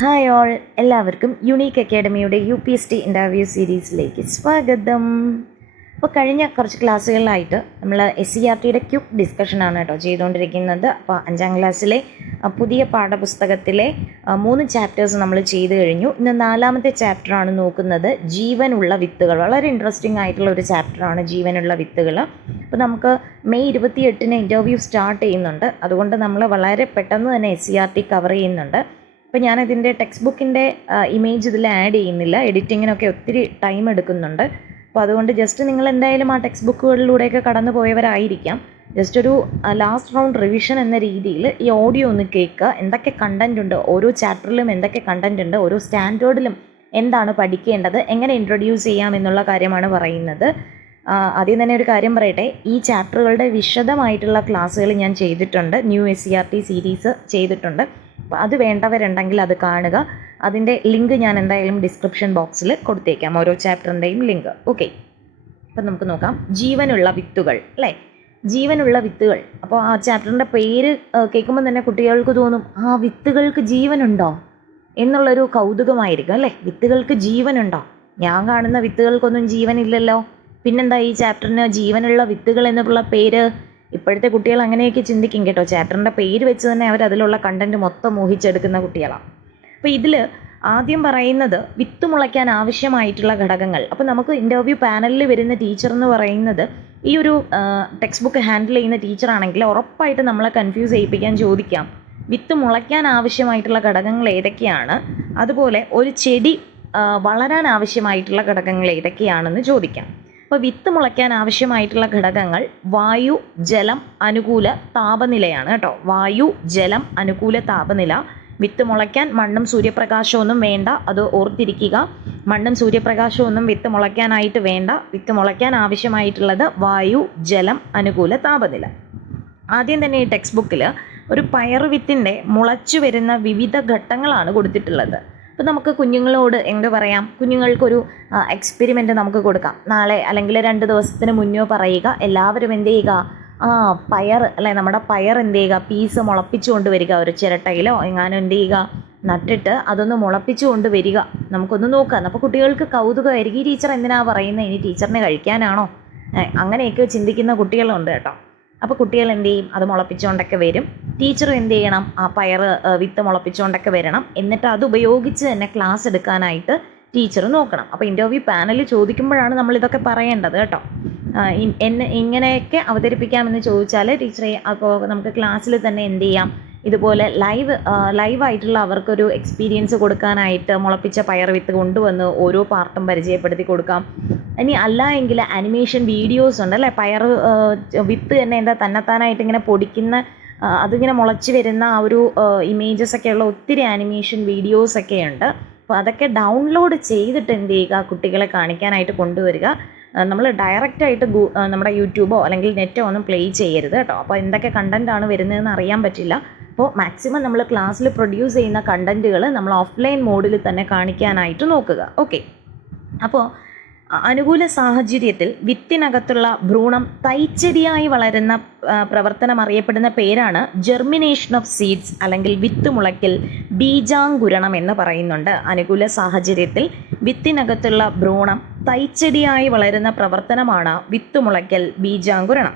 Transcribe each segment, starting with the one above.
Hi all, എല്ലാവർക്കും unique അക്കാഡമിയുടെ UPSC interview സീരീസിലേക്ക് സ്വാഗതം. അപ്പോൾ കഴിഞ്ഞ കുറച്ച് ക്ലാസ്സുകളിലായിട്ട് നമ്മൾ SCERTയുടെ ക്യുക്ക് ഡിസ്കഷനാണ് കേട്ടോ ചെയ്തുകൊണ്ടിരിക്കുന്നത്. അപ്പോൾ 5ാം ക്ലാസ്സിലെ പുതിയ പാഠപുസ്തകത്തിലെ 3 ചാപ്റ്റേഴ്സ് നമ്മൾ ചെയ്തു കഴിഞ്ഞു. ഇന്ന് 4ാമത്തെ ചാപ്റ്ററാണ് നോക്കുന്നത്, ജീവനുള്ള വിത്തുകൾ. വളരെ ഇൻട്രസ്റ്റിംഗ് ആയിട്ടുള്ള ഒരു ചാപ്റ്ററാണ് ജീവനുള്ള വിത്തുകൾ. അപ്പോൾ നമുക്ക് മെയ് 28-ന് ഇൻ്റർവ്യൂ സ്റ്റാർട്ട് ചെയ്യുന്നുണ്ട്. അതുകൊണ്ട് നമ്മൾ വളരെ പെട്ടെന്ന് തന്നെ SCERT കവർ ചെയ്യുന്നുണ്ട്. അപ്പോൾ ഞാനിതിൻ്റെ ടെക്സ്റ്റ് ബുക്കിൻ്റെ ഇമേജ് ഇതിൽ ആഡ് ചെയ്യുന്നില്ല, എഡിറ്റിങ്ങിനൊക്കെ ഒത്തിരി ടൈം എടുക്കുന്നുണ്ട്. അപ്പോൾ അതുകൊണ്ട് ജസ്റ്റ് നിങ്ങൾ എന്തായാലും ആ ടെക്സ്റ്റ് ബുക്കുകളിലൂടെയൊക്കെ കടന്നു പോയവരായിരിക്കാം. ജസ്റ്റ് ഒരു ലാസ്റ്റ് റൗണ്ട് റിവിഷൻ എന്ന രീതിയിൽ ഈ ഓഡിയോ ഒന്ന് കേൾക്കുക. എന്തൊക്കെ കണ്ടൻറ് ഉണ്ട്, ഓരോ ചാപ്റ്ററിലും എന്തൊക്കെ കണ്ടൻറ് ഉണ്ട്, ഓരോ സ്റ്റാൻഡേർഡിലും എന്താണ് പഠിക്കേണ്ടത്, എങ്ങനെ ഇൻട്രൊഡ്യൂസ് ചെയ്യാം എന്നുള്ള കാര്യമാണ് പറയുന്നത്. ആദ്യം തന്നെ ഒരു കാര്യം പറയട്ടെ, ഈ ചാപ്റ്ററുകളുടെ വിശദമായിട്ടുള്ള ക്ലാസ്സുകൾ ഞാൻ ചെയ്തിട്ടുണ്ട്, ന്യൂ SCERT സീരീസ് ചെയ്തിട്ടുണ്ട്. അപ്പോൾ അത് വേണ്ടവരുണ്ടെങ്കിൽ അത് കാണുക. അതിൻ്റെ ലിങ്ക് ഞാൻ എന്തായാലും ഡിസ്ക്രിപ്ഷൻ ബോക്സിൽ കൊടുത്തേക്കാം, ഓരോ ചാപ്റ്ററിൻ്റെയും ലിങ്ക്. ഓക്കെ, അപ്പം നമുക്ക് നോക്കാം. ജീവനുള്ള വിത്തുകൾ, അല്ലേ? ജീവനുള്ള വിത്തുകൾ. അപ്പോൾ ആ ചാപ്റ്ററിൻ്റെ പേര് കേൾക്കുമ്പോൾ തന്നെ കുട്ടികൾക്ക് തോന്നും, ആ വിത്തുകൾക്ക് ജീവനുണ്ടോ എന്നുള്ളൊരു കൗതുകമായിരിക്കും, അല്ലേ? വിത്തുകൾക്ക് ജീവനുണ്ടോ? ഞാൻ കാണുന്ന വിത്തുകൾക്കൊന്നും ജീവനില്ലല്ലോ, പിന്നെന്താ ഈ ചാപ്റ്ററിന് ജീവനുള്ള വിത്തുകൾ എന്നുള്ള പേര്? ഇപ്പോഴത്തെ കുട്ടികൾ അങ്ങനെയൊക്കെ ചിന്തിക്കും കേട്ടോ. ചാപ്റ്ററിൻ്റെ പേര് വെച്ച് തന്നെ അവർ അതിലുള്ള കണ്ടൻറ്റ് മൊത്തം മോഹിച്ചെടുക്കുന്ന കുട്ടികളാണ്. അപ്പോൾ ഇതിൽ ആദ്യം പറയുന്നത് വിത്ത് മുളയ്ക്കാൻ ആവശ്യമായിട്ടുള്ള ഘടകങ്ങൾ. അപ്പോൾ നമുക്ക് ഇൻ്റർവ്യൂ പാനലിൽ വരുന്ന ടീച്ചർ എന്ന് പറയുന്നത് ഈ ഒരു ടെക്സ്റ്റ് ബുക്ക് ഹാൻഡിൽ ചെയ്യുന്ന ടീച്ചറാണെങ്കിൽ ഉറപ്പായിട്ട് നമ്മളെ കൺഫ്യൂസ് ചെയ്യിപ്പിക്കാൻ ചോദിക്കാം, വിത്ത് മുളയ്ക്കാൻ ആവശ്യമായിട്ടുള്ള ഘടകങ്ങൾ ഏതൊക്കെയാണ്, അതുപോലെ ഒരു ചെടി വളരാൻ ആവശ്യമായിട്ടുള്ള ഘടകങ്ങൾ ഏതൊക്കെയാണെന്ന് ചോദിക്കാം. അപ്പോൾ വിത്ത് മുളയ്ക്കാൻ ആവശ്യമായിട്ടുള്ള ഘടകങ്ങൾ വായു, ജലം, അനുകൂല താപനിലയാണ് കേട്ടോ. വായു, ജലം, അനുകൂല താപനില. വിത്ത് മുളയ്ക്കാൻ മണ്ണും സൂര്യപ്രകാശമൊന്നും വേണ്ട, അത് ഓർത്തിരിക്കുക. മണ്ണും സൂര്യപ്രകാശമൊന്നും വിത്ത് മുളയ്ക്കാനായിട്ട് വേണ്ട. വിത്ത് മുളയ്ക്കാൻ ആവശ്യമായിട്ടുള്ളത് വായു, ജലം, അനുകൂല താപനില. ആദ്യം തന്നെ ഈ ടെക്സ്റ്റ് ബുക്കിൽ ഒരു പയറുവിത്തിൻ്റെ മുളച്ചു വരുന്ന വിവിധ ഘട്ടങ്ങളാണ് കൊടുത്തിട്ടുള്ളത്. അപ്പോൾ നമുക്ക് കുഞ്ഞുങ്ങളോട് എന്ത് പറയാം, കുഞ്ഞുങ്ങൾക്കൊരു എക്സ്പെരിമെൻ്റ് നമുക്ക് കൊടുക്കാം. നാളെ അല്ലെങ്കിൽ 2 ദിവസത്തിന് മുന്നോ പറയുക, എല്ലാവരും എന്ത് ചെയ്യുക, പയർ, അല്ലെ, നമ്മുടെ പയർ എന്ത് ചെയ്യുക, പീസ് മുളപ്പിച്ചു കൊണ്ട് വരിക. ഒരു ചിരട്ടയിലോ എങ്ങാനും എന്ത് ചെയ്യുക, നട്ടിട്ട് അതൊന്ന് മുളപ്പിച്ചു കൊണ്ട് വരിക, നമുക്കൊന്ന് നോക്കാം. അപ്പോൾ കുട്ടികൾക്ക് കൗതുകമായിരിക്കും, ഈ ടീച്ചർ എന്തിനാ പറയുന്നത്, ഇനി ടീച്ചറിന് കഴിക്കാനാണോ, അങ്ങനെയൊക്കെ ചിന്തിക്കുന്ന കുട്ടികളുണ്ട് കേട്ടോ. അപ്പോൾ കുട്ടികൾ എന്ത് ചെയ്യും, അത് മുളപ്പിച്ചുകൊണ്ടൊക്കെ വരും. ടീച്ചർ എന്ത് ചെയ്യണം, ആ പയർ വിത്ത് മുളപ്പിച്ചുകൊണ്ടൊക്കെ വരണം. എന്നിട്ട് അത് ഉപയോഗിച്ച് തന്നെ ക്ലാസ് എടുക്കാനായിട്ട് ടീച്ചർ നോക്കണം. അപ്പോൾ ഇൻ്റർവ്യൂ പാനലിൽ ചോദിക്കുമ്പോഴാണ് നമ്മളിതൊക്കെ പറയേണ്ടത് കേട്ടോ. ഇങ്ങനെയൊക്കെ അവതരിപ്പിക്കാമെന്ന് ചോദിച്ചാൽ ടീച്ചറെ, അപ്പോൾ നമുക്ക് ക്ലാസ്സിൽ തന്നെ എന്ത് ചെയ്യാം, ഇതുപോലെ ലൈവായിട്ടുള്ള അവർക്കൊരു എക്സ്പീരിയൻസ് കൊടുക്കാനായിട്ട് മുളപ്പിച്ച പയർ വിത്ത് കൊണ്ടുവന്ന് ഓരോ പാർട്ടും പരിചയപ്പെടുത്തി കൊടുക്കാം. ഇനി അല്ല എങ്കിൽ ആനിമേഷൻ വീഡിയോസ് ഉണ്ട്, അല്ലേ? പയർ വിത്ത് തന്നെ എന്താ തന്നെത്താനായിട്ട് ഇങ്ങനെ പൊടിക്കുന്ന, അതിങ്ങനെ മുളച്ച് വരുന്ന ആ ഒരു ഇമേജസ് ഒക്കെയുള്ള ഒത്തിരി ആനിമേഷൻ വീഡിയോസൊക്കെ ഉണ്ട്. അപ്പോൾ അതൊക്കെ ഡൗൺലോഡ് ചെയ്തിട്ട് എന്ത് ചെയ്യുക, കുട്ടികളെ കാണിക്കാനായിട്ട് കൊണ്ടുവരിക. നമ്മൾ ഡയറക്റ്റായിട്ട് നമ്മുടെ യൂട്യൂബോ അല്ലെങ്കിൽ നെറ്റോ ഒന്നും പ്ലേ ചെയ്യരുത് കേട്ടോ. അപ്പോൾ എന്തൊക്കെ കണ്ടൻറ്റാണ് വരുന്നതെന്ന് അറിയാൻ പറ്റില്ല. അപ്പോൾ മാക്സിമം നമ്മൾ ക്ലാസ്സിൽ പ്രൊഡ്യൂസ് ചെയ്യുന്ന കണ്ടൻറ്റുകൾ നമ്മൾ ഓഫ്ലൈൻ മോഡിൽ തന്നെ കാണിക്കാനായിട്ട് നോക്കുക. ഓക്കെ, അപ്പോൾ അനുകൂല സാഹചര്യത്തിൽ വിത്തിനകത്തുള്ള ഭ്രൂണം തൈച്ചെടിയായി വളരുന്ന പ്രവർത്തനം അറിയപ്പെടുന്ന പേരാണ് ജെർമിനേഷൻ ഓഫ് സീഡ്സ്, അല്ലെങ്കിൽ വിത്ത് മുളയ്ക്കൽ, ബീജാങ്കുരണം എന്ന് പറയുന്നുണ്ട്. അനുകൂല സാഹചര്യത്തിൽ വിത്തിനകത്തുള്ള ഭ്രൂണം തൈച്ചെടിയായി വളരുന്ന പ്രവർത്തനമാണ് വിത്ത് മുളയ്ക്കൽ, ബീജാങ്കുരണം.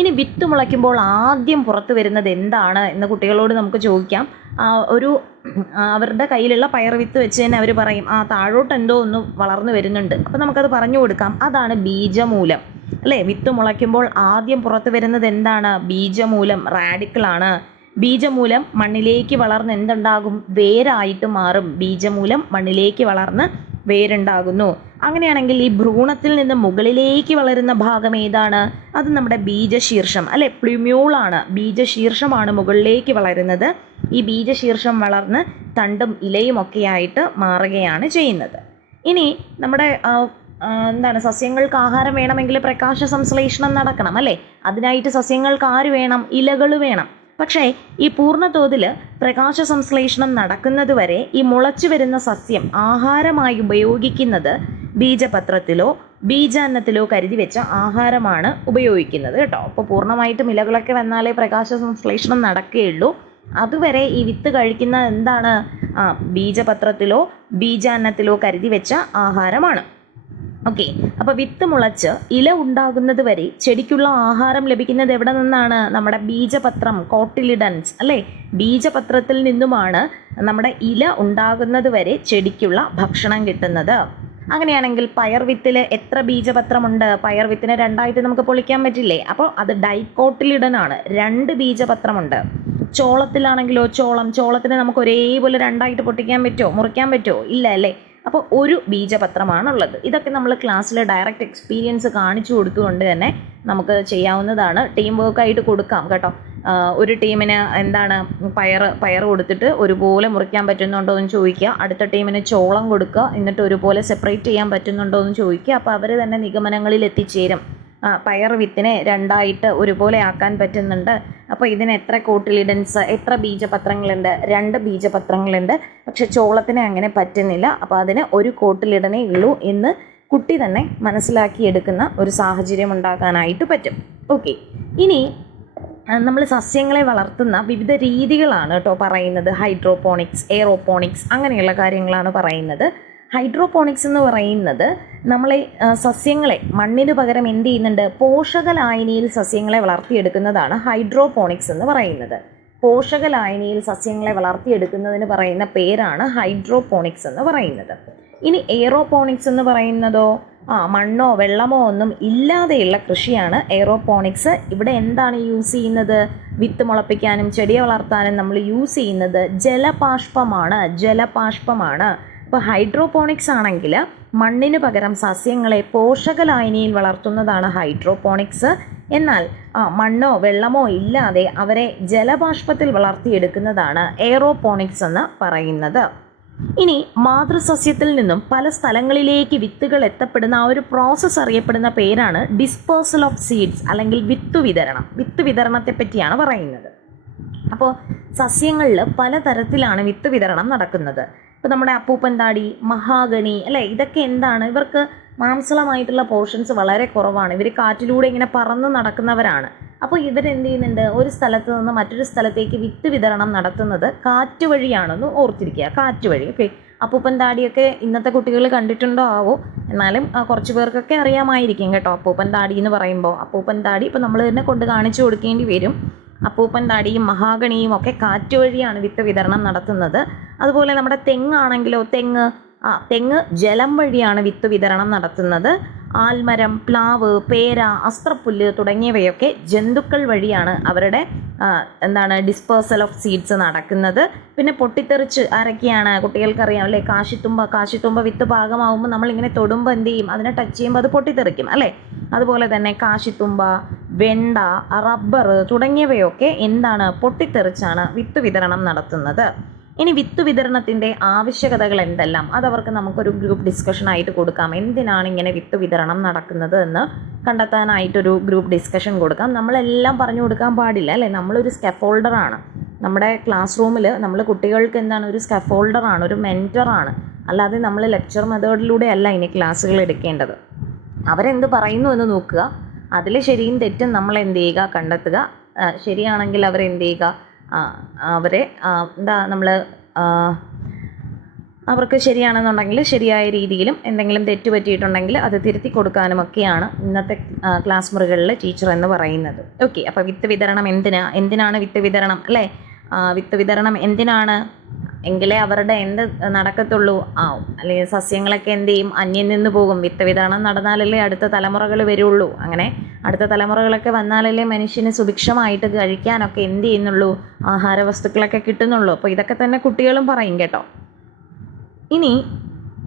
ഇനി വിത്ത് മുളയ്ക്കുമ്പോൾ ആദ്യം പുറത്തു വരുന്നത് എന്താണ് എന്ന് കുട്ടികളോട് നമുക്ക് ചോദിക്കാം. അവരുടെ കയ്യിലുള്ള പയർ വിത്ത് വെച്ച് തന്നെ അവർ പറയും, താഴോട്ട് എന്തോ ഒന്ന് വളർന്നു വരുന്നുണ്ട്. അപ്പോൾ നമുക്കത് പറഞ്ഞു കൊടുക്കാം, അതാണ് ബീജമൂലം, അല്ലേ? വിത്ത് മുളയ്ക്കുമ്പോൾ ആദ്യം പുറത്തു വരുന്നത് എന്താണ്, ബീജമൂലം, റാഡിക്കിളാണ്. ബീജമൂലം മണ്ണിലേക്ക് വളർന്ന് എന്തുണ്ടാകും, വേരായിട്ട് മാറും. ബീജമൂലം മണ്ണിലേക്ക് വളർന്ന് വേരുണ്ടാകുന്നു. അങ്ങനെയാണെങ്കിൽ ഈ ഭ്രൂണത്തിൽ നിന്ന് മുകളിലേക്ക് വളരുന്ന ഭാഗം ഏതാണ്, അത് നമ്മുടെ ബീജശീർഷം, അല്ലെ? പ്ലുമ്യൂളാണ്. ബീജശീർഷമാണ് മുകളിലേക്ക് വളരുന്നത്. ഈ ബീജശീർഷം വളർന്ന് തണ്ടും ഇലയും ഒക്കെ ആയിട്ട് മാറുകയാണ് ചെയ്യുന്നത്. ഇനി നമ്മുടെ എന്താണ്, സസ്യങ്ങൾക്ക് ആഹാരം വേണമെങ്കിൽ പ്രകാശ സംശ്ലേഷണം നടക്കണം, അല്ലേ? അതിനായിട്ട് സസ്യങ്ങൾക്ക് ആര് വേണം, ഇലകൾ വേണം. പക്ഷേ ഈ പൂർണ്ണതോതിൽ പ്രകാശ സംശ്ലേഷണം നടക്കുന്നത് വരെ ഈ മുളച്ചു വരുന്ന സസ്യം ആഹാരമായി ഉപയോഗിക്കുന്നത് ബീജപത്രത്തിലോ ബീജാന്നത്തിലോ കരുതി വെച്ച ആഹാരമാണ് ഉപയോഗിക്കുന്നത് കേട്ടോ. അപ്പോൾ പൂർണ്ണമായിട്ടും ഇലകളൊക്കെ വന്നാലേ പ്രകാശ സംശ്ലേഷണം നടക്കുകയുള്ളൂ. അതുവരെ ഈ വിത്ത് കഴിക്കുന്ന എന്താണ്, ബീജപത്രത്തിലോ ബീജാന്നത്തിലോ കരുതി വെച്ച ആഹാരമാണ്. ഓക്കെ, അപ്പോൾ വിത്ത് മുളച്ച് ഇല ഉണ്ടാകുന്നത് വരെ ചെടിക്കുള്ള ആഹാരം ലഭിക്കുന്നത് എവിടെ നിന്നാണ്? നമ്മുടെ ബീജപത്രം, കോട്ടിലിഡൻസ് അല്ലേ, ബീജപത്രത്തിൽ നിന്നുമാണ് നമ്മുടെ ഇല ഉണ്ടാകുന്നത് വരെ ചെടിക്കുള്ള ഭക്ഷണം കിട്ടുന്നത്. അങ്ങനെയാണെങ്കിൽ പയർ വിത്തിൽ എത്ര ബീജപത്രമുണ്ട്? പയർ വിത്തിനെ രണ്ടായിട്ട് നമുക്ക് പൊളിക്കാൻ പറ്റില്ലേ? അപ്പോൾ അത് ഡൈക്കോട്ടിലിഡനാണ്, 2 ബീജപത്രമുണ്ട്. ചോളത്തിലാണെങ്കിലോ ചോളത്തിനെ നമുക്ക് ഒരേപോലെ രണ്ടായിട്ട് പൊട്ടിക്കാൻ പറ്റുമോ, മുറിക്കാൻ പറ്റുമോ? ഇല്ല അല്ലേ. അപ്പോൾ ഒരു ബീജപത്രമാണുള്ളത്. ഇതൊക്കെ നമ്മൾ ക്ലാസ്സിൽ ഡയറക്റ്റ് എക്സ്പീരിയൻസ് കാണിച്ചു കൊടുത്തുകൊണ്ട് തന്നെ നമുക്ക് ചെയ്യാവുന്നതാണ്. ടീം വർക്കായിട്ട് കൊടുക്കാം കേട്ടോ. ഒരു ടീമിന് എന്താണ് പയർ കൊടുത്തിട്ട് ഒരുപോലെ മുറിക്കാൻ പറ്റുന്നുണ്ടോ എന്ന് ചോദിക്കുക, അടുത്ത ടീമിന് ചോളം കൊടുക്കുക, എന്നിട്ട് ഒരുപോലെ സെപ്പറേറ്റ് ചെയ്യാൻ പറ്റുന്നുണ്ടോ എന്ന് ചോദിക്കുക. അപ്പോൾ അവർ തന്നെ നിഗമനങ്ങളിൽ എത്തിച്ചേരും. പയർ വിത്തിനെ രണ്ടായിട്ട് ഒരുപോലെ ആക്കാൻ പറ്റുന്നുണ്ട്. അപ്പോൾ ഇതിന് എത്ര കോട്ടിലിഡൻസ്, എത്ര ബീജപത്രങ്ങളുണ്ട്? 2 ബീജപത്രങ്ങളുണ്ട്. പക്ഷെ ചോളത്തിന് അങ്ങനെ പറ്റുന്നില്ല. അപ്പോൾ അതിന് ഒരു കോട്ടിലിഡനേ ഉള്ളൂ എന്ന് കുട്ടി തന്നെ മനസ്സിലാക്കിയെടുക്കുന്ന ഒരു സാഹചര്യം ഉണ്ടാക്കാനായിട്ട് പറ്റും. ഓക്കെ, ഇനി നമ്മൾ സസ്യങ്ങളെ വളർത്തുന്ന വിവിധ രീതികളാണ് കേട്ടോ പറയുന്നത്. ഹൈഡ്രോപോണിക്സ്, എയറോപോണിക്സ് അങ്ങനെയുള്ള കാര്യങ്ങളാണ് പറയുന്നത്. ഹൈഡ്രോപോണിക്സ് എന്ന് പറയുന്നത് നമ്മളെ സസ്യങ്ങളെ മണ്ണിന് പകരം എന്ത് ചെയ്യുന്നുണ്ട്? പോഷകലായനിയിൽ സസ്യങ്ങളെ വളർത്തിയെടുക്കുന്നതാണ് ഹൈഡ്രോപോണിക്സ് എന്ന് പറയുന്നത്. പോഷകലായനിയിൽ സസ്യങ്ങളെ വളർത്തിയെടുക്കുന്നതിന് പറയുന്ന പേരാണ് ഹൈഡ്രോപോണിക്സ് എന്ന് പറയുന്നത്. ഇനി എയറോപോണിക്സ് എന്ന് പറയുന്നതോ മണ്ണോ വെള്ളമോ ഒന്നും ഇല്ലാതെയുള്ള കൃഷിയാണ് എയറോപോണിക്സ്. ഇവിടെ എന്താണ് യൂസ് ചെയ്യുന്നത്? വിത്ത് മുളപ്പിക്കാനും ചെടിയെ വളർത്താനും നമ്മൾ യൂസ് ചെയ്യുന്നത് ജലപാഷ്പമാണ്. ഇപ്പോൾ ഹൈഡ്രോപോണിക്സ് ആണെങ്കിൽ മണ്ണിന് പകരം സസ്യങ്ങളെ പോഷകലായനിയിൽ വളർത്തുന്നതാണ് ഹൈഡ്രോപോണിക്സ്. എന്നാൽ മണ്ണോ വെള്ളമോ ഇല്ലാതെ അവരെ ജലബാഷ്പത്തിൽ വളർത്തിയെടുക്കുന്നതാണ് എയറോപോണിക്സ് എന്ന് പറയുന്നത്. ഇനി മാതൃസസ്യത്തിൽ നിന്നും പല സ്ഥലങ്ങളിലേക്ക് വിത്തുകൾ എത്തപ്പെടുന്ന ആ ഒരു പ്രോസസ്സ് അറിയപ്പെടുന്ന പേരാണ് ഡിസ്പേഴ്സൽ ഓഫ് സീഡ്സ് അല്ലെങ്കിൽ വിത്ത് വിതരണത്തെ പറ്റിയാണ് പറയുന്നത്. അപ്പോൾ സസ്യങ്ങളിൽ പലതരത്തിലാണ് വിത്ത് വിതരണം നടക്കുന്നത്. ഇപ്പോൾ നമ്മുടെ അപ്പൂപ്പൻ താടി, മഹാഗണി അല്ലേ, ഇതൊക്കെ എന്താണ്? ഇവർക്ക് മാംസളമായിട്ടുള്ള പോർഷൻസ് വളരെ കുറവാണ്. ഇവർ കാറ്റിലൂടെ ഇങ്ങനെ പറന്ന് നടക്കുന്നവരാണ്. അപ്പോൾ ഇവരെന്ത് ചെയ്യുന്നുണ്ട്? ഒരു സ്ഥലത്ത് നിന്ന് മറ്റൊരു സ്ഥലത്തേക്ക് വിത്ത് വിതരണം നടത്തുന്നത് കാറ്റ് വഴിയാണെന്ന് ഓർത്തിരിക്കുക. കാറ്റ് വഴി. ഓക്കെ, അപ്പൂപ്പൻ താടിയൊക്കെ ഇന്നത്തെ കുട്ടികൾ കണ്ടിട്ടുണ്ടോ ആവോ? എന്നാലും കുറച്ച് പേർക്കൊക്കെ അറിയാമായിരിക്കും കേട്ടോ. അപ്പൂപ്പൻ താടി എന്ന് പറയുമ്പോൾ അപ്പൂപ്പൻ താടി ഇപ്പോൾ നമ്മൾ തന്നെ കൊണ്ട് കാണിച്ചു കൊടുക്കേണ്ടി വരും. അപ്പൂപ്പൻ താടിയും മഹാഗണിയും ഒക്കെ കാറ്റ് വഴിയാണ് വിത്ത് വിതരണം നടത്തുന്നത്. അതുപോലെ നമ്മുടെ തെങ്ങാണെങ്കിലോ തെങ്ങ് ജലം വഴിയാണ് വിത്ത് വിതരണം നടത്തുന്നത്. ആൽമരം, പ്ലാവ്, പേര, അസ്ത്രപ്പുല്ല് തുടങ്ങിയവയൊക്കെ ജന്തുക്കൾ വഴിയാണ് അവരുടെ ഡിസ്പേഴ്സൽ ഓഫ് സീഡ്സ് നടക്കുന്നത്. പിന്നെ പൊട്ടിത്തെറിച്ച് ആരൊക്കെയാണ്? കുട്ടികൾക്കറിയാം അല്ലേ, കാശിത്തുമ്പ വിത്ത് പാകമാകുമ്പോൾ നമ്മളിങ്ങനെ തൊടുമ്പോൾ എന്ത് ചെയ്യും? അതിനെ ടച്ച് ചെയ്യുമ്പോൾ അത് പൊട്ടിത്തെറിക്കും അല്ലേ. അതുപോലെ തന്നെ കാശിത്തുമ്പ, വെണ്ട, റബ്ബർ തുടങ്ങിയവയൊക്കെ പൊട്ടിത്തെറിച്ചാണ് വിത്ത് വിതരണം നടത്തുന്നത്. ഇനി വിത്ത് വിതരണത്തിൻ്റെ ആവശ്യകതകൾ എന്തെല്ലാം അതവർക്ക് നമുക്കൊരു ഗ്രൂപ്പ് ഡിസ്കഷനായിട്ട് കൊടുക്കാം. എന്തിനാണ് ഇങ്ങനെ വിത്ത് വിതരണം നടക്കുന്നത് എന്ന് കണ്ടെത്താനായിട്ടൊരു ഗ്രൂപ്പ് ഡിസ്കഷൻ കൊടുക്കാം. നമ്മളെല്ലാം പറഞ്ഞു കൊടുക്കാൻ പാടില്ല അല്ലേ. നമ്മളൊരു സ്കഫോൾഡറാണ്. നമ്മുടെ ക്ലാസ് റൂമിൽ നമ്മൾ കുട്ടികൾക്ക് ഒരു സ്കഫോൾഡറാണ്, ഒരു മെൻറ്ററാണ്. അല്ലാതെ നമ്മൾ ലെക്ചർ മെത്തേഡിലൂടെ അല്ല ഇനി ക്ലാസ്സുകൾ എടുക്കേണ്ടത്. അവരെന്ത് പറയുന്നു എന്ന് നോക്കുക, അതിൽ ശരിയും തെറ്റും നമ്മൾ എന്ത് ചെയ്യുക? കണ്ടെത്തുക. ശരിയാണെങ്കിൽ അവരെന്ത് ചെയ്യുക? അവരെ നമ്മൾ അവർക്ക് ശരിയാണെന്നുണ്ടെങ്കിൽ ശരിയായ രീതിയിലും എന്തെങ്കിലും തെറ്റ് പറ്റിയിട്ടുണ്ടെങ്കിൽ അത് തിരുത്തി കൊടുക്കാനുമൊക്കെയാണ് ഇന്നത്തെ ക്ലാസ് മുറികളിൽ ടീച്ചർ എന്ന് പറയുന്നത്. ഓക്കെ, അപ്പോൾ വിത്ത് വിതരണം എന്തിനാണ് വിത്ത് വിതരണം അല്ലേ? വിത്ത് വിതരണം എന്തിനാണ് എങ്കിലേ അവരുടെ എന്ത് നടക്കത്തുള്ളൂ. അല്ലെങ്കിൽ സസ്യങ്ങളൊക്കെ എന്ത് ചെയ്യും? അന്യം നിന്ന് പോകും. വിത്ത് വിതരണം നടന്നാലല്ലേ അടുത്ത തലമുറകൾ വരുള്ളൂ. അങ്ങനെ അടുത്ത തലമുറകളൊക്കെ വന്നാലല്ലേ മനുഷ്യന് സുഭിക്ഷമായിട്ട് കഴിക്കാനൊക്കെ എന്ത് ചെയ്യുന്നുള്ളൂ? ആഹാര വസ്തുക്കളൊക്കെ കിട്ടുന്നുള്ളൂ. അപ്പോൾ ഇതൊക്കെ തന്നെ കുട്ടികളും പറയും കേട്ടോ. ഇനി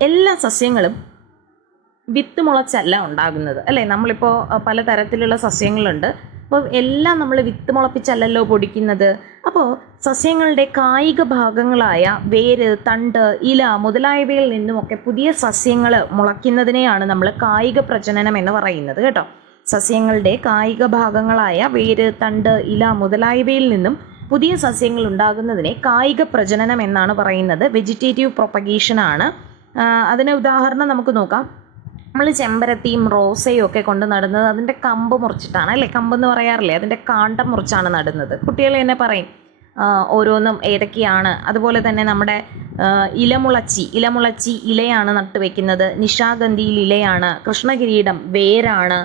എല്ലാ സസ്യങ്ങളും വിത്ത് മുളച്ചല്ല ഉണ്ടാകുന്നത് അല്ലേ. നമ്മളിപ്പോൾ പലതരത്തിലുള്ള സസ്യങ്ങളുണ്ട്. അപ്പോൾ എല്ലാം നമ്മൾ വിത്ത് മുളപ്പിച്ചല്ലല്ലോ പൊടിക്കുന്നത്. അപ്പോൾ സസ്യങ്ങളുടെ കായിക ഭാഗങ്ങളായ വേര്, തണ്ട്, ഇല മുതലായവയിൽ നിന്നുമൊക്കെ പുതിയ സസ്യങ്ങൾ മുളയ്ക്കുന്നതിനെയാണ് നമ്മൾ കായിക പ്രജനനം എന്ന് പറയുന്നത് കേട്ടോ. സസ്യങ്ങളുടെ കായിക ഭാഗങ്ങളായ വേര്, തണ്ട്, ഇല മുതലായവയിൽ നിന്നും പുതിയ സസ്യങ്ങൾ ഉണ്ടാകുന്നതിനെ കായിക പ്രജനനം എന്നാണ് പറയുന്നത്. വെജിറ്റേറ്റീവ് പ്രൊപ്പഗേഷനാണ്. അതിന് ഉദാഹരണം നമുക്ക് നോക്കാം. നമ്മൾ ചെമ്പരത്തിയും റോസയും ഒക്കെ കൊണ്ട് നടുന്നത് അതിൻ്റെ കമ്പ് മുറിച്ചിട്ടാണ് അല്ലേ. കമ്പെന്ന് പറയാറില്ലേ, അതിൻ്റെ കാണ്ടം മുറിച്ചാണ് നടുന്നത്. കുട്ടികൾ തന്നെ പറയും ഓരോന്നും ഏതൊക്കെയാണ്. അതുപോലെ തന്നെ നമ്മുടെ ഇലമുളച്ചി ഇലയാണ് നട്ടുവെക്കുന്നത്, നിശാഗന്ധിയിൽ ഇലയാണ്, കൃഷ്ണകിരീടം വേരാണ്,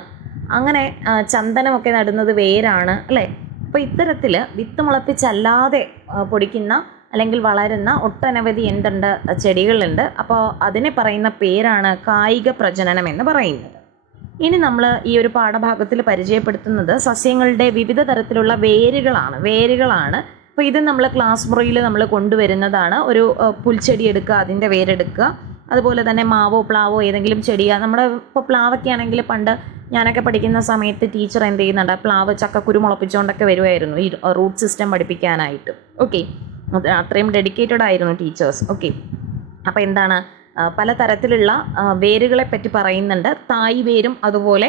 അങ്ങനെ ചന്ദനമൊക്കെ നടുന്നത് വേരാണ് അല്ലേ. അപ്പോൾ ഇത്തരത്തിൽ വിത്ത് മുളപ്പിച്ചല്ലാതെ പൊടിക്കുന്ന അല്ലെങ്കിൽ വളരുന്ന ഒട്ടനവധി എന്തുണ്ട് ചെടികളുണ്ട്. അപ്പോൾ അതിനെ പറയുന്ന പേരാണ് കായിക പ്രജനനം എന്ന് പറയുന്നത്. ഇനി നമ്മൾ ഈ ഒരു പാഠഭാഗത്തിൽ പരിചയപ്പെടുത്തുന്നത് സസ്യങ്ങളുടെ വിവിധ തരത്തിലുള്ള വേരുകളാണ്. അപ്പോൾ ഇത് നമ്മൾ ക്ലാസ് മുറിയിൽ നമ്മൾ കൊണ്ടുവരുന്നതാണ്. ഒരു പുൽച്ചെടി എടുക്കുക, അതിൻ്റെ വേരെടുക്കുക. അതുപോലെ തന്നെ മാവോ പ്ലാവോ ഏതെങ്കിലും ചെടിയോ, നമ്മുടെ ഇപ്പോൾ പ്ലാവൊക്കെ ആണെങ്കിൽ പണ്ട് ഞാനൊക്കെ പഠിക്കുന്ന സമയത്ത് ടീച്ചർ എന്ത് ചെയ്യുന്നുണ്ട്, പ്ലാവ് ചക്കക്കുരു മുളപ്പിച്ചുകൊണ്ടൊക്കെ വരുമായിരുന്നു ഈ റൂട്ട് സിസ്റ്റം പഠിപ്പിക്കാനായിട്ട്. ഓക്കെ, അത്രയും ഡെഡിക്കേറ്റഡ് ആയിരുന്നു ടീച്ചേഴ്സ്. ഓക്കെ, അപ്പോൾ എന്താണ് പലതരത്തിലുള്ള വേരുകളെ പറ്റി പറയുന്നുണ്ട്. തായ് വേരും അതുപോലെ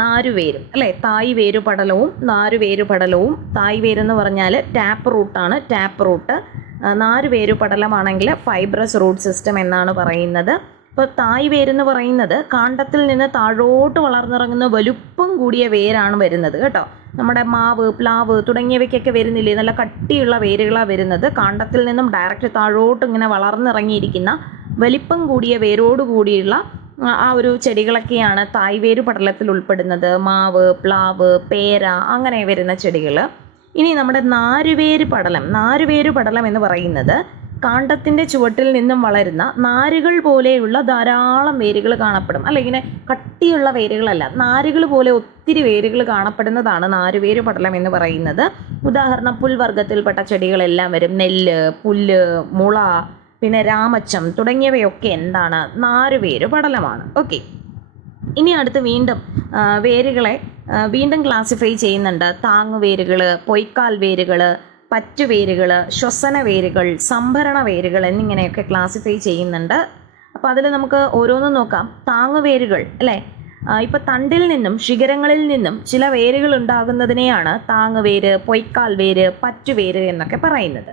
നാരുവേരും അല്ലേ. തായ് വേരുപടലവും നാരുവേരുപടലവും. തായ് വേരെന്ന് പറഞ്ഞാൽ ടാപ്പ് റൂട്ടാണ്, ടാപ്പ് റൂട്ട്. നാരുവേരുപടലമാണെങ്കിൽ ഫൈബ്രസ് റൂട്ട് സിസ്റ്റം എന്നാണ് പറയുന്നത്. ഇപ്പോൾ തായ് വേരെന്ന് പറയുന്നത് കാണ്ഡത്തിൽ നിന്ന് താഴോട്ട് വളർന്നിറങ്ങുന്ന വലുപ്പം കൂടിയ വേരാണ് വരുന്നത് കേട്ടോ. നമ്മുടെ മാവ് പ്ലാവ് തുടങ്ങിയവയ്ക്കൊക്കെ വരുന്നില്ലേ, നല്ല കട്ടിയുള്ള വേരുകളാണ് വരുന്നത്. കാണ്ഡത്തിൽ നിന്നും ഡയറക്റ്റ് താഴോട്ട് ഇങ്ങനെ വളർന്നിറങ്ങിയിരിക്കുന്ന വലിപ്പം കൂടിയ വേരോട് കൂടിയുള്ള ആ ഒരു ചെടികളൊക്കെയാണ് തായ് വേര് പടലത്തിൽ ഉൾപ്പെടുന്നത്. മാവ് പ്ലാവ് പേര അങ്ങനെ വരുന്ന ചെടികൾ. ഇനി നമ്മുടെ നാരുവേര് പടലം എന്ന് പറയുന്നത് കാണ്ഡത്തിൻ്റെ ചുവട്ടിൽ നിന്നും വളരുന്ന നാരുകൾ പോലെയുള്ള ധാരാളം വേരുകൾ കാണപ്പെടും. അല്ല, ഇങ്ങനെ കട്ടിയുള്ള വേരുകളല്ല, നാരുകൾ പോലെ ഒത്തിരി വേരുകൾ കാണപ്പെടുന്നതാണ് നാരുവേര് പടലം എന്ന് പറയുന്നത്. ഉദാഹരണം പുൽവർഗത്തിൽപ്പെട്ട ചെടികളെല്ലാം വരും. നെല്ല്, പുല്ല്, മുള, പിന്നെ രാമച്ചം തുടങ്ങിയവയൊക്കെ എന്താണ്, നാരുവേര് പടലമാണ്. ഓക്കെ, ഇനി അടുത്ത് വേരുകളെ വീണ്ടും ക്ലാസിഫൈ ചെയ്യുന്നുണ്ട്. താങ്ങുവേരുകൾ, പൊയ്ക്കാൽ വേരുകൾ, പറ്റുവേരുകൾ, ശ്വസന വേരുകൾ, സംഭരണ വേരുകൾ എന്നിങ്ങനെയൊക്കെ ക്ലാസിഫൈ ചെയ്യുന്നുണ്ട്. അപ്പോൾ അതിൽ നമുക്ക് ഓരോന്നും നോക്കാം. താങ്ങുവേരുകൾ അല്ലേ. ഇപ്പോൾ തണ്ടിൽ നിന്നും ശിഖരങ്ങളിൽ നിന്നും ചില വേരുകൾ ഉണ്ടാകുന്നതിനെയാണ് താങ്ങുവേര്, പൊയ്ക്കാൽ വേര്, പറ്റുവേര് എന്നൊക്കെ പറയുന്നത്.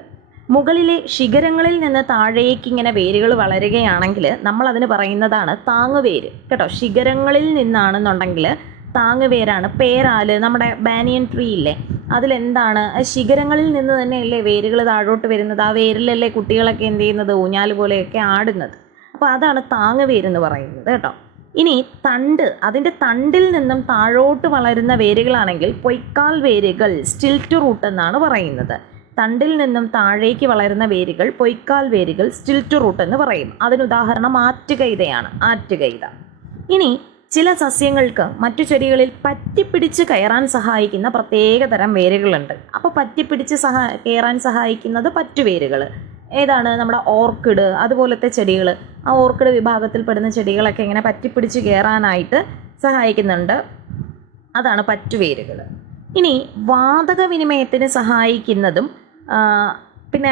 മുകളിലെ ശിഖരങ്ങളിൽ നിന്ന് താഴേക്ക് ഇങ്ങനെ വേരുകൾ വളരുകയാണെങ്കിൽ നമ്മൾ അതിന് പറയുന്നതാണ് താങ്ങുവേര് കേട്ടോ. ശിഖരങ്ങളിൽ നിന്നാണെന്നുണ്ടെങ്കിൽ താങ്ങുവേരാണ്. പേരാല്, നമ്മുടെ ബാനിയൻ ട്രീ ഇല്ലേ, അതിലെന്താണ് ശിഖരങ്ങളിൽ നിന്ന് തന്നെയല്ലേ വേരുകൾ താഴോട്ട് വരുന്നത്. ആ വേരിലല്ലേ കുട്ടികളൊക്കെ എന്ത് ചെയ്യുന്നത്, ഊഞ്ഞാല് പോലെയൊക്കെ ആടുന്നത്. അപ്പോൾ അതാണ് താങ്ങുവേരെന്ന് പറയുന്നത് കേട്ടോ. ഇനി അതിൻ്റെ തണ്ടിൽ നിന്നും താഴോട്ട് വളരുന്ന വേരുകളാണെങ്കിൽ പൊയ്ക്കാൽ വേരുകൾ, സ്റ്റിൽറ്റ് റൂട്ട് എന്നാണ് പറയുന്നത്. തണ്ടിൽ നിന്നും താഴേക്ക് വളരുന്ന വേരുകൾ പൊയ്ക്കാൽ വേരുകൾ, സ്റ്റിൽറ്റ് റൂട്ട് എന്ന് പറയും. അതിനുദാഹരണം ആറ്റുകൈതയാണ്, ആറ്റുകൈത. ഇനി ചില സസ്യങ്ങൾക്ക് മറ്റു ചെടികളിൽ പറ്റിപ്പിടിച്ച് കയറാൻ സഹായിക്കുന്ന പ്രത്യേക തരം വേരുകളുണ്ട്. അപ്പോൾ പറ്റിപ്പിടിച്ച് കയറാൻ സഹായിക്കുന്നത് പറ്റുവേരുകൾ ഏതാണ്, നമ്മുടെ ഓർക്കിഡ് അതുപോലത്തെ ചെടികൾ. ആ ഓർക്കിഡ് വിഭാഗത്തിൽപ്പെടുന്ന ചെടികളൊക്കെ ഇങ്ങനെ പറ്റിപ്പിടിച്ച് കയറാനായിട്ട് സഹായിക്കുന്നുണ്ട്. അതാണ് പറ്റുവേരുകൾ. ഇനി വാതക വിനിമയത്തിന് സഹായിക്കുന്നതും പിന്നെ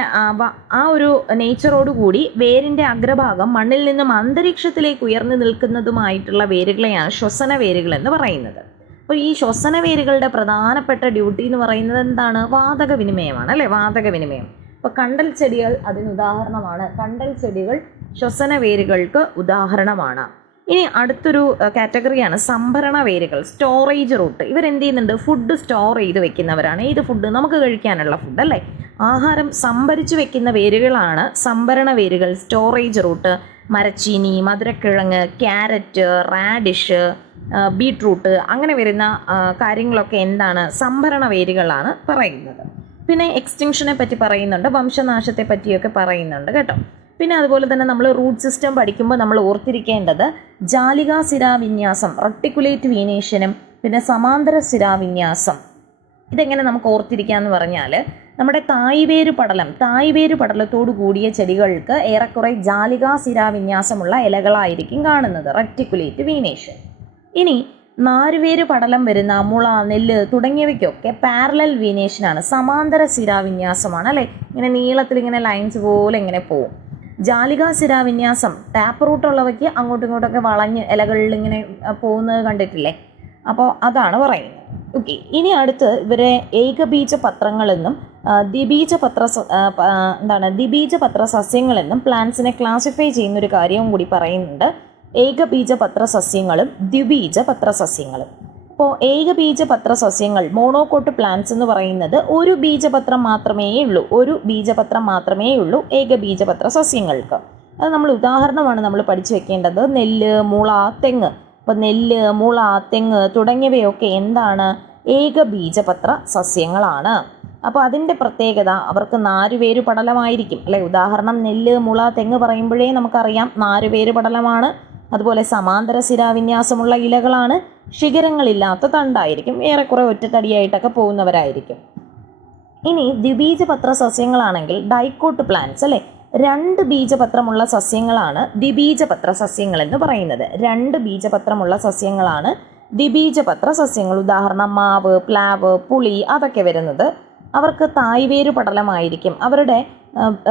ആ ഒരു നേച്ചറോടുകൂടി വേരിൻ്റെ അഗ്രഭാഗം മണ്ണിൽ നിന്നും അന്തരീക്ഷത്തിലേക്ക് ഉയർന്നു നിൽക്കുന്നതുമായിട്ടുള്ള വേരുകളെയാണ് ശ്വസന വേരുകൾ എന്ന് പറയുന്നത്. അപ്പോൾ ഈ ശ്വസന വേരുകളുടെ പ്രധാനപ്പെട്ട ഡ്യൂട്ടി എന്ന് പറയുന്നത് എന്താണ്, വാതക വിനിമയമാണ് അല്ലേ, വാതക വിനിമയം. അപ്പോൾ കണ്ടൽ ചെടികൾ അതിന് ഉദാഹരണമാണ്. കണ്ടൽ ചെടികൾ ശ്വസന വേരുകൾക്ക് ഉദാഹരണമാണ്. ഇനി അടുത്തൊരു കാറ്റഗറിയാണ് സംഭരണ വേരുകൾ, സ്റ്റോറേജ് റൂട്ട്. ഇവരെന്ത് ചെയ്യുന്നുണ്ട്, ഫുഡ് സ്റ്റോർ ചെയ്ത് വെക്കുന്നവരാണ്. ഏത് ഫുഡ്, നമുക്ക് കഴിക്കാനുള്ള ഫുഡ് അല്ലേ, ആഹാരം സംഭരിച്ചു വെക്കുന്ന വേരുകളാണ് സംഭരണ വേരുകൾ, സ്റ്റോറേജ് റൂട്ട്. മരച്ചീനി, മധുരക്കിഴങ്ങ്, ക്യാരറ്റ്, റാഡിഷ്, ബീട്രൂട്ട് അങ്ങനെ വരുന്ന കാര്യങ്ങളൊക്കെ എന്താണ്, സംഭരണ വേരുകളാണ് പറയുന്നത്. പിന്നെ എക്സ്റ്റിങ്ഷനെ പറ്റി പറയുന്നുണ്ട്, വംശനാശത്തെ പറ്റിയൊക്കെ പറയുന്നുണ്ട് കേട്ടോ. പിന്നെ അതുപോലെ തന്നെ നമ്മൾ റൂട്ട് സിസ്റ്റം പഠിക്കുമ്പോൾ നമ്മൾ ഓർത്തിരിക്കേണ്ടത് ജാലികാ സിരാവിന്യാസം, റെട്ടിക്കുലേറ്റ് വീനേഷനും പിന്നെ സമാന്തര സിരാവിന്യാസം. ഇതെങ്ങനെ നമുക്ക് ഓർത്തിരിക്കാമെന്ന് പറഞ്ഞാൽ, നമ്മുടെ തായ്വേര് പടലത്തോടു കൂടിയ ചെടികൾക്ക് ഏറെക്കുറെ ജാലികാ സിരാവിന്യാസമുള്ള ഇലകളായിരിക്കും കാണുന്നത്, റെറ്റിക്കുലേറ്റ് വീനേഷൻ. ഇനി നാരുവേര് പടലം വരുന്ന മുള, നെല്ല് തുടങ്ങിയവയ്ക്കൊക്കെ പാരലൽ വീനേഷനാണ്, സമാന്തര സിരാവിന്യാസമാണ് അല്ലേ. ഇങ്ങനെ നീളത്തിൽ ഇങ്ങനെ ലൈൻസ് പോലെ ഇങ്ങനെ പോവും. ജാലികാ സിരാവിന്യാസം ടാപ്പ് റൂട്ടുള്ളവയ്ക്ക് അങ്ങോട്ടും ഇങ്ങോട്ടൊക്കെ വളഞ്ഞ് ഇലകളിൽ ഇങ്ങനെ പോകുന്നത് കണ്ടിട്ടില്ലേ. അപ്പോൾ അതാണ് പറയുന്നത്. ഓക്കെ, ഇനി അടുത്ത് ഇവരെ ഏകബീജ പത്രങ്ങളെന്നും ദ്വിബീജപത്ര സസ്യങ്ങളെന്നും പ്ലാന്റ്സിനെ ക്ലാസിഫൈ ചെയ്യുന്നൊരു കാര്യവും കൂടി പറയുന്നുണ്ട്. ഏകബീജപത്ര സസ്യങ്ങളും ദ്വിബീജപത്ര സസ്യങ്ങളും. ഇപ്പോൾ ഏകബീജപത്ര സസ്യങ്ങൾ മോണോകോട്ട് പ്ലാന്റ്സ് എന്ന് പറയുന്നത് ഒരു ബീജപത്രം മാത്രമേ ഉള്ളൂ ഏകബീജപത്ര സസ്യങ്ങൾക്ക്. അത് നമ്മൾ ഉദാഹരണമാണ് നമ്മൾ പഠിച്ചു വെക്കേണ്ടത്. നെല്ല്, മുള, തെങ്ങ്. അപ്പോൾ നെല്ല്, മുള, തെങ്ങ് തുടങ്ങിയവയൊക്കെ എന്താണ്? ഏകബീജപത്ര സസ്യങ്ങളാണ്. അപ്പോൾ അതിൻ്റെ പ്രത്യേകത അവർക്ക് നാരുവേര് പടലമായിരിക്കും അല്ലെ. ഉദാഹരണം നെല്ല്, മുള, തെങ്ങ് പറയുമ്പോഴേ നമുക്കറിയാം നാരുവേര് പടലമാണ്. അതുപോലെ സമാന്തര ശിരാവിന്യാസമുള്ള ഇലകളാണ്. ശിഖരങ്ങളില്ലാത്ത തണ്ടായിരിക്കും. ഏറെക്കുറെ ഒറ്റത്തടിയായിട്ടൊക്കെ പോകുന്നവരായിരിക്കും. ഇനി ദ്വിബീജപത്ര സസ്യങ്ങളാണെങ്കിൽ ഡൈക്കോട്ട് പ്ലാന്റ്സ് അല്ലെ, 2 ബീജപത്രമുള്ള സസ്യങ്ങളാണ് ദ്വിബീജപത്ര സസ്യങ്ങൾ എന്ന് പറയുന്നത്. 2 ബീജപത്രമുള്ള സസ്യങ്ങളാണ് ദ്വിബീജപത്ര സസ്യങ്ങൾ. ഉദാഹരണം മാവ്, പ്ലാവ്, പുളി അതൊക്കെ വരുന്നത്. അവർക്ക് തായ്വേര് പടലമായിരിക്കും. അവരുടെ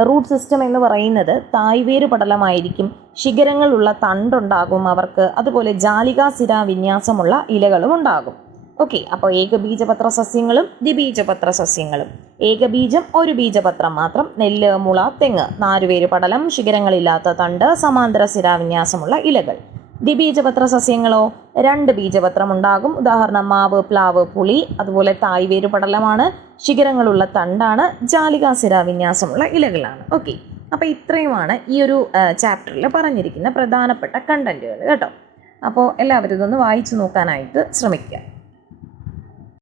റൂട്ട് സിസ്റ്റം എന്ന് പറയുന്നത് തായ്വേര് പടലമായിരിക്കും. ശിഖരങ്ങളുള്ള തണ്ടുണ്ടാകും അവർക്ക്. അതുപോലെ ജാലികാസിരാ വിന്യാസമുള്ള ഇലകളും ഉണ്ടാകും. ഓക്കെ, അപ്പോൾ ഏകബീജപത്ര സസ്യങ്ങളും ദ്വിബീജപത്ര സസ്യങ്ങളും. ഏകബീജം ഒരു ബീജപത്രം മാത്രം. നെല്ല്, മുള, തെങ്ങ്. നാരുവേര് പടലം, ശിഖരങ്ങളില്ലാത്ത തണ്ട്, സമാന്തര ശിരാവിന്യാസമുള്ള ഇലകൾ. ദ്വിബീജപത്ര സസ്യങ്ങളോ 2 ബീജപത്രം ഉണ്ടാകും. ഉദാഹരണം മാവ്, പ്ലാവ്, പുളി. അതുപോലെ തായ്വേര് പടലമാണ്, ശിഖരങ്ങളുള്ള തണ്ടാണ്, ജാലികാസിരാ വിന്യാസമുള്ള ഇലകളാണ്. ഓക്കെ, അപ്പോൾ ഇത്രയുമാണ് ഈ ഒരു ചാപ്റ്ററിൽ പറഞ്ഞിരിക്കുന്ന പ്രധാനപ്പെട്ട കണ്ടന്റുകൾ കേട്ടോ. അപ്പോൾ എല്ലാവരും ഇതൊന്ന് വായിച്ചു നോക്കാനായിട്ട് ശ്രമിക്കുക.